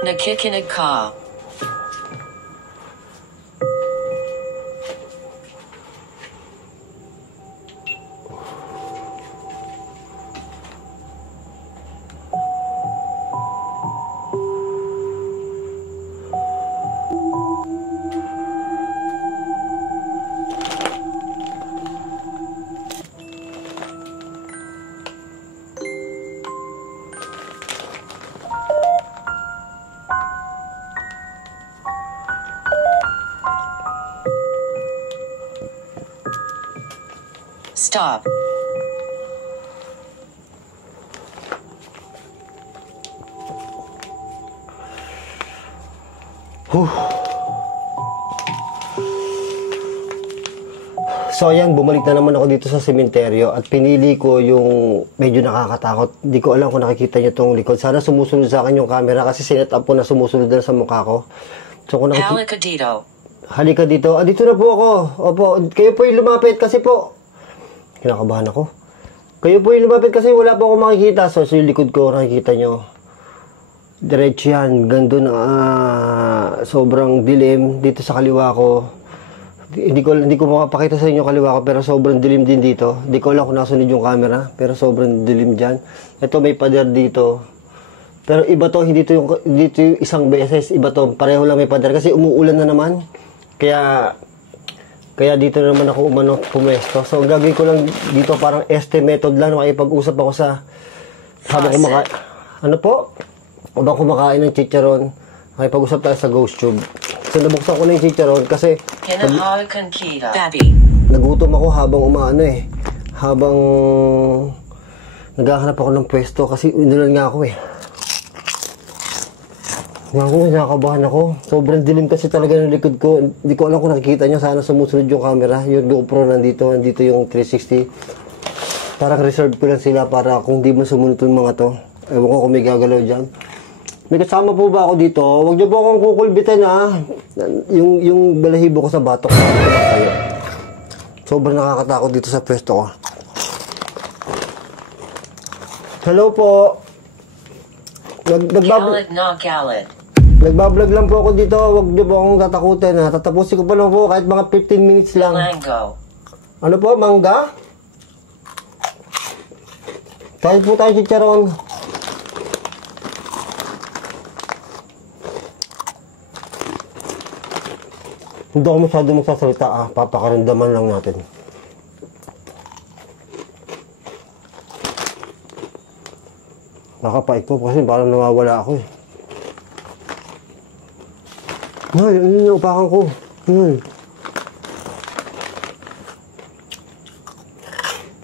Nakikinig ka. Stop. So ayan, bumalik na naman ako dito sa sementeryo at pinili ko yung medyo nakakatakot. Hindi ko alam kung nakikita nyo itong likod. Sana sumusunod sa akin yung camera kasi sinet up po na sumusunod na sa mukha ko. So kung Halika dito. Halika dito. Ah, dito na po ako. Opo, kayo po yung lumapit kasi po. Kinakabahan ako. Kayo po yung lumapit kasi wala po akong makikita. So yung likod ko, nakikita nyo. Diretso yan. Gandun, sobrang dilim dito sa kaliwa ko. Hindi ko makapakita sa inyo kaliwa ko, pero sobrang dilim din dito. Hindi ko alam kung nasunod yung camera, pero sobrang dilim dyan. Ito may pader dito. Pero iba to, hindi to yung isang beses. Iba to, pareho lang may pader kasi umuulan na naman. Kaya dito naman ako pumesto. So, ang gagawin ko lang dito parang method lang. Makipag-usap ako sa habang kumakain. Ano po? Habang kumakain ng chicharon, makipag-usap tayo sa ghost tube. So, nabuksan ko na yung chicharon kasi nagutom ako habang habang naghahanap ako ng pwesto kasi inulan nga ako Nakakabahan ako. Sobrang dilim kasi talaga ng likod ko. Hindi ko alam kung nakikita nyo. Sana sumusunod yung camera. Yung GoPro nandito yung 360. Parang reserve ko lang sila para kung di mo sumunod yung mga to. Ewan ko kung may gagalaw dyan. May kasama po ba ako dito? Huwag niyo po akong kukulbitin yung balahibo ko sa batok. Sobrang nakakatakot dito sa pwesto ko. Hello po. Nagbablog lang po ako dito. Huwag niyo po akong tatakutin Tatapusin ko pa lang po kahit mga 15 minutes lang. Mango. Ano po? Mangga? Kahit po tayo chicharon. Hindi ako masyado magsasalita Papakaramdaman lang natin. Nakapait ko kasi parang nawawala ako Yun yung upakan ko.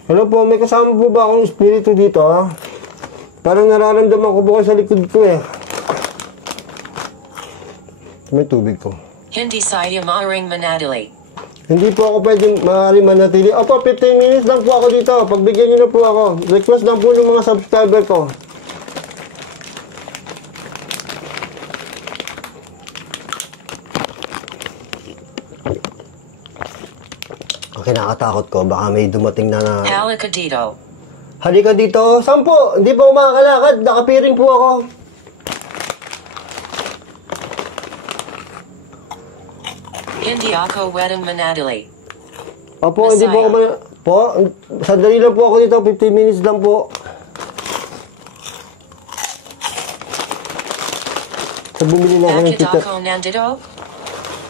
Hello po, may kasama po ba akong espiritu dito Parang nararamdaman ko po sa likod ko May tubig ko. Hindi saya maaaring manatili. Hindi po ako pwedeng maaaring manatili. Opo, 15 minutes lang po ako dito. Pagbigyan nyo na po ako. Request lang po ng mga subscriber ko. Kinakatakot ko, baka may dumating na Halika dito. Halika dito? Saan po? Hindi po makakalakad, nakapiring po ako. Hindi ako pwedeng manatili. Opo, hindi po ako sandali lang po ako dito, 15 minutes lang po. So, bumili lang ako ng Bakit ako nandito?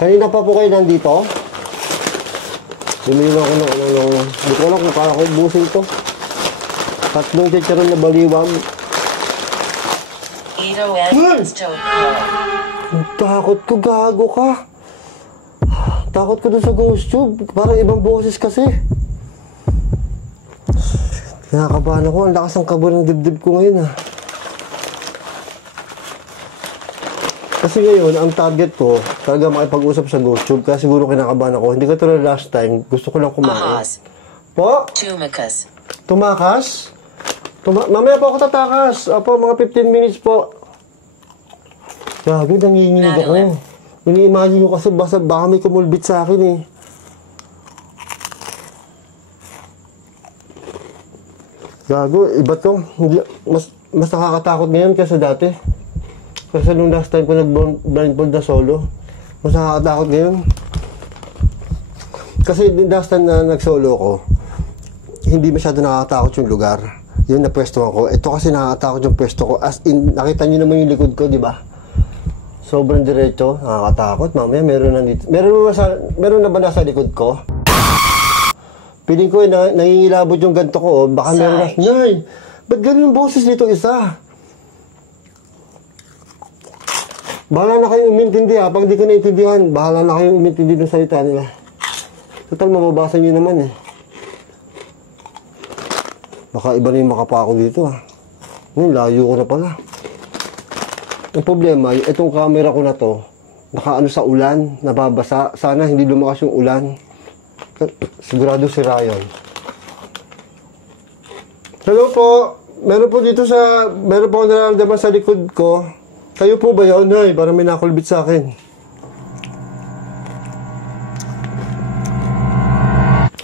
Kanina pa po kayo nandito? Bumili lang ako ng hindi ko alam kung kaya ko ubusin ito. 3 chicharon na baliwang. Ang takot ko, gago ka. Takot ko dun sa ghost tube. Parang ibang boses kasi. Nakakabahan ako. Ang lakas ng kabo ng dibdib ko ngayon Kasi ngayon, ang target ko, talaga makipag-usap sa ghost tube. Kaya siguro kinakabahan ako. Hindi ko tulad last time. Gusto ko lang kumain. Ahas. Po? Tumakas. Tumakas? Mamaya po ako tatakas. Opo, mga 15 minutes po. Gago, nanginginig ako. Ini-imagine ko kasi baka may kumulbit sa akin eh. Gago, iba to. Mas nakakatakot ngayon kaysa dati. Kasi nung last time ko nag-blindfold na solo, mas nakakatakot ngayon. Kasi last time na nag-solo ko, hindi masyado nakakatakot yung lugar. Yung napwestuhan ko. Ito kasi nakakatakot yung pwesto ko. As in, nakita nyo naman yung likod ko, di ba? Sobrang diretso, nakakatakot. Mamaya meron na dito. Meron na ba nasa likod ko? Piling ko nangingilabot yung ganto ko. Baka meron na. Nay, ba't ganun yung boses nito isa? Bahala na kayong umintindi ha. Pag di ko naintindihan, bahala na kayong umintindi ng salita nila. Total, mababasa nyo naman eh. Baka iba na yung makapa ako dito ha. Ngayon, layo ko na pala. Ang problema, itong camera ko na to, nakaano sa ulan, nababasa. Sana hindi lumakas yung ulan. Sigurado si Ryan. Hello po. Meron po nararamdaman sa likod ko. Kayo po ba yun? Ay, parang may nakulbit sa akin.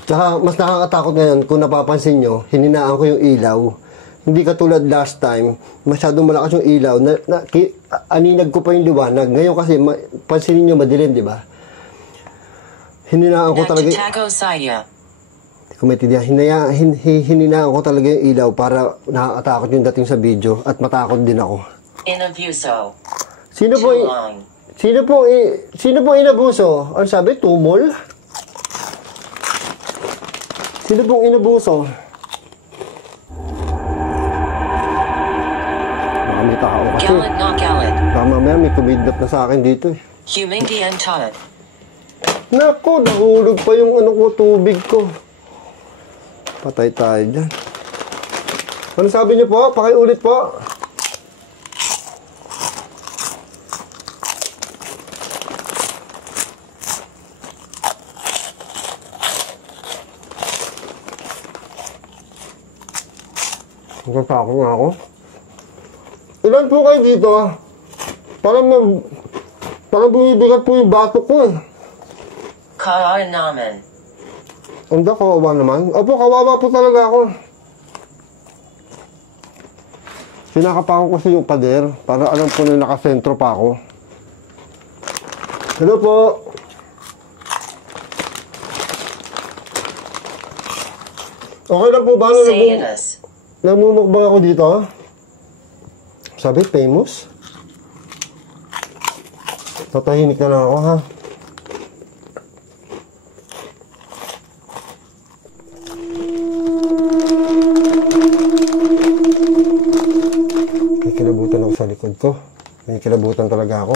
Tsaka, mas nakakatakot ngayon kung napapansin nyo, hininaan ko yung ilaw. Hindi katulad last time, masyadong malakas yung ilaw. Aninag ko pa yung liwanag. Ngayon kasi, pansinin nyo madilim, di ba? Hininaan ko talaga. Kung may tidihan, hininaan ko talaga yung ilaw para nakakatakot yung dating sa video at matakot din ako. Inabuso. Sino po inabuso? Ano sabi? Tumol? Sino pong inabuso? Baka may tao kasi. Gallant na gallant. Baka mamaya may kumidnap na sa akin dito eh. Humingi and Todd. Nako, nahulog pa yung tubig ko. Patay tayo dyan. Ano sabi niyo po? Pakiulit po. Nagkatako nga ako. Ilan po kayo dito? Parang bumibigat po yung batok ko eh. Kawawa naman. Ang kawawa naman? Opo, kawawa po talaga ako. Sinakapa ko kasi yung pader para alam po na nakasentro pa ako. Hello po. Okay lang po ba na namumukbang ako dito? Sabi, famous? Tatahimik na lang ako ha. May kilabutan ako sa likod ko. May kilabutan talaga ako.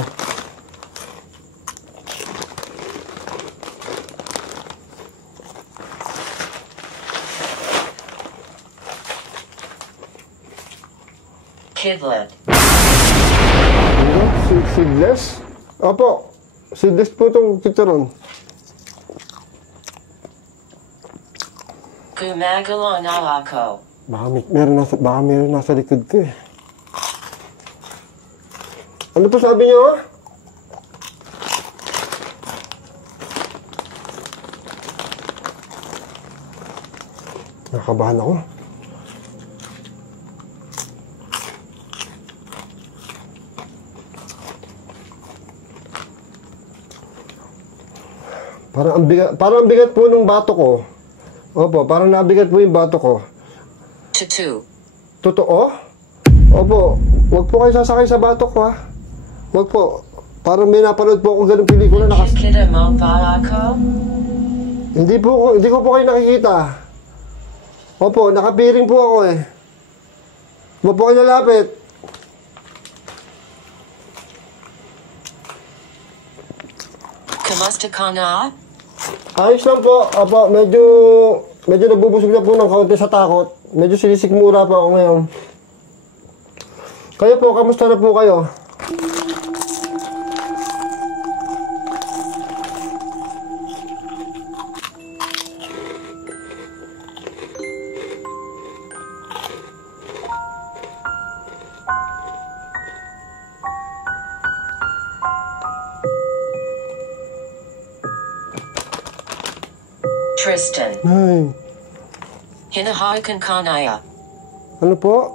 Kidlet. Seedless? Opo. Seedless po itong chicharon. Gumagalo na ako. Baka meron nasa likod ko eh. Ano po sabi niyo? Nakabahan ako. Parang bigat po nung bato ko. Opo, parang nabigat po yung bato ko. Tutu. Totoo? Opo, wag po kayo sasakay sa bato ko ha. Wag po. Parang may napanood po akong ganung pelikula na Nakikita mo ba ako? Hindi ko po kayo nakikita. Opo, nakapiring po ako eh. Huwag po kayo nalapit. Kamusta ka na? Ayos lang po. Opo, medyo nabubusog na po ng kaunti sa takot. Medyo sinisikmura pa ako ngayon. Kayo po, kamusta na po kayo? Tristan. Nay, Hinahakan kanaya. ano po?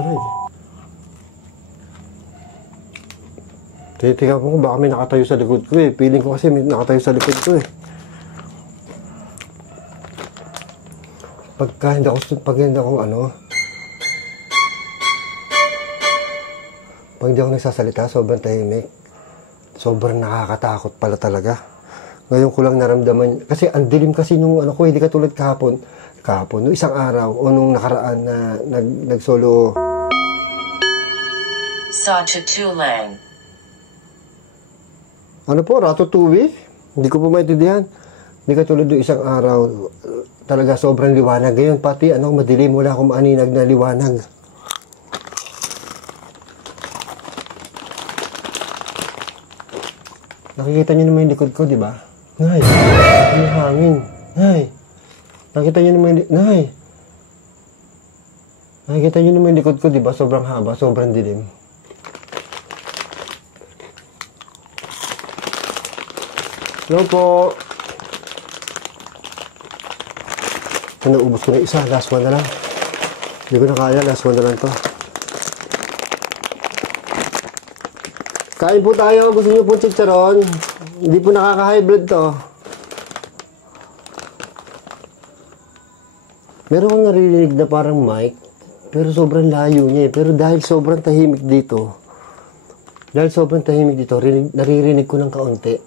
Ay. Tinitingnan ko kung baka may nakatayo sa likod ko eh. Feeling ko kasi may nakatayo sa likod ko eh. Pag hindi ako nagsasalita, sobrang tahimik. Sobrang nakakatakot pala talaga. Ngayon ko lang naramdaman, kasi ang dilim kasi nung ano ko, hindi katulad kahapon, nung isang araw, o nung nakaraan na nag-solo. Sa Tutulang. Ano po, Ratatouille? Hindi ko po maintindihan. Hindi katulad nung isang araw, talaga sobrang liwanag. Ngayon pati, madilim, wala akong maaninag na liwanag. Nakikita niyo naman yung likod ko, di ba? Nay, may hangin. Nay, nakikita niyo naman Nay. Nakikita niyo naman yung likod ko, di ba? Sobrang haba, sobrang dilim. Hello po. Naubos ko na isa, last one na lang. Hindi ko na kaya, last one na lang to. Kain po tayo. Gusto niyo po chicharon? Hindi po nakaka-high blood to. Meron kong naririnig na parang mic, pero sobrang layo niya eh. Pero dahil sobrang tahimik dito, naririnig ko ng kaunti.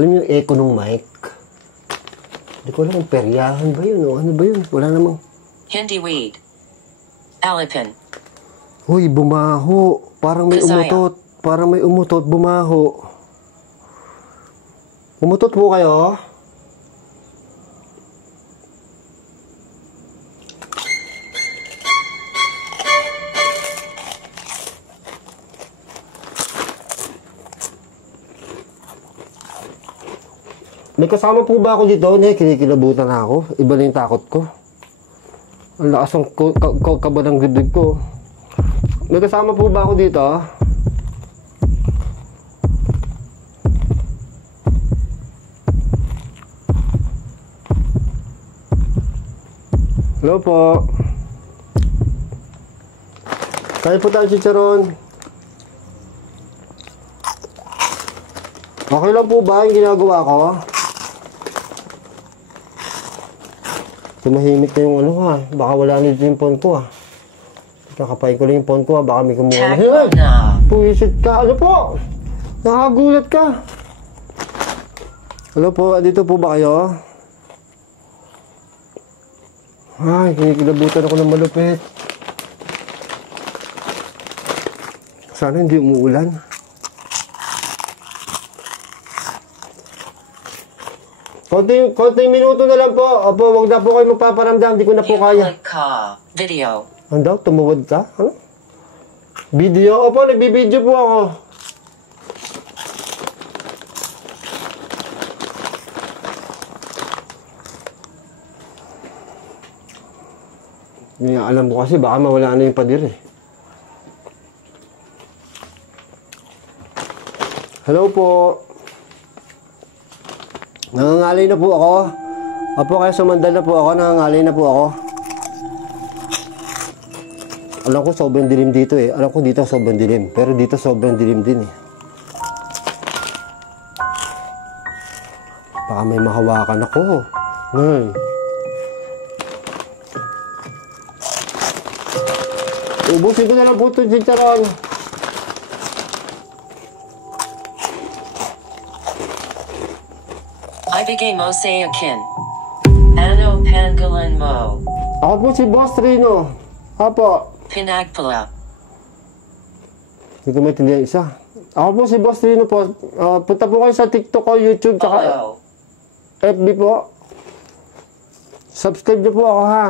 Alam niyo yung echo ng mic? Hindi ko alam kung peryahan ba yun o ano ba yun? Wala namang... Hindi weed. Alipin. Uy, bumaho. Parang may Kasaya. umutot. Parang may umutot, bumaho. Umutot po kayo? May kasama po ba ako dito? Hindi, kinikilabutan na ako. Iba na yung takot ko. Ang lakas ng kaba ng dibdib ko. May kasama po ba ako dito? Hello po. Kaya po tayo chicharon. Okay lang po ba yung ginagawa ko? Tumahimik na yung ano ha. Baka wala nito yung phone ko ha. Kakapain ko lang yung phone ko ha. Baka may kumuha na. Tag mo Hey! na. Puwisit ka. Ano po? Nakagulat ka. Hello po. Dito po ba kayo? Ay, kinikilabutan ako ng malupit. Sana hindi umuulan. Konting minuto na lang po. Opo, wag na po kayo magpaparamdam. Hindi ko na po kaya. Click ka. Video. Ano daw? Tumuwad ka? Ano? Video? Opo, nagbibideo po ako. Hindi nga alam ko kasi baka mawala na yung pader eh. Hello po. Nangangalay na po ako. Opo, kaya sumandal na po ako. Nangangalay na po ako. Alam ko sobrang dilim dito eh. Alam ko dito sobrang dilim. Pero dito sobrang dilim din eh. Baka may mahawakan ako. Ubusin ko na lang po ito, chicharon. Ibigay mo sa akin. Ano pangalan mo? Ako po si Boss Rino. Apo. Pinagpala. Hindi ko maintindihan isa. Ako po si Boss Rino po. Punta po kayo sa TikTok ko, YouTube, tsaka Hello. FB po. Subscribe niyo po ako ha.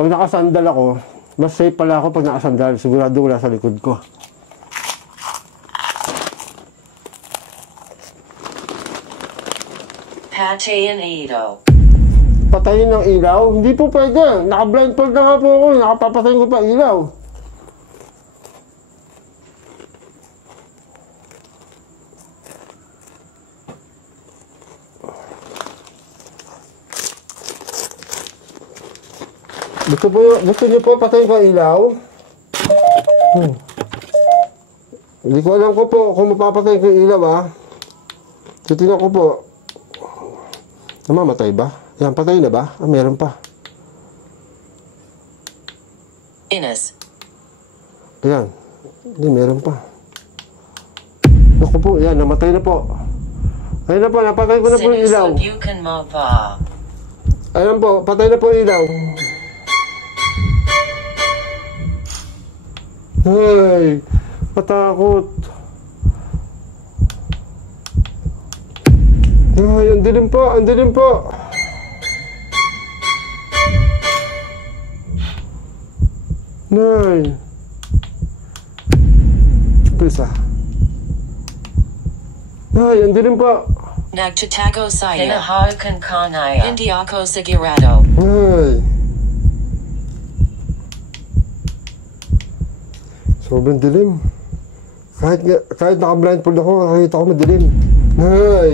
Pag nakasandal ako, mas safe pala ako pag nakasandal. Sigurado wala sa likod ko. Patayin Ito. Patayin ng ilaw? Hindi po pwede. Naka-blindfold na nga po ako. Nakapapatayin ko pa ilaw. Gusto niyo po patayin ko ilaw? Hindi ko alam ko po kung mapapatayin ko ilaw Titignan ko po. Namamatay ba? Yan, patay na ba? Meron pa. Ines. Ayan. Hindi, meron pa. Naku po, yan, namatay na po. Ayun na po, napatay ko na po yung ilaw. Sinusubukan mo ba? Ayan po, patay na po yung ilaw. Hey, patakot. Ay, ang dilim po, ang dilim po. Nay. Pisa. Ay, ang dilim po. Nagtatago saya. Hinahawakan ka naya. Hindi ako sigurado. Ay. Sobrang dilim. Kahit naka-blindfold ako, nakakita ko madilim. Ay.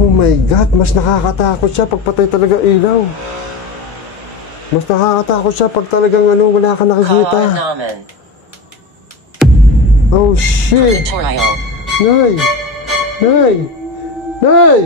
Oh my God, mas nakakatakot siya pag patay talaga ilaw. Mas nakakatakot siya pag talagang wala ka nakikita. Kawan namin. Oh shit. Purgatorio. Nay! Nay! Nay!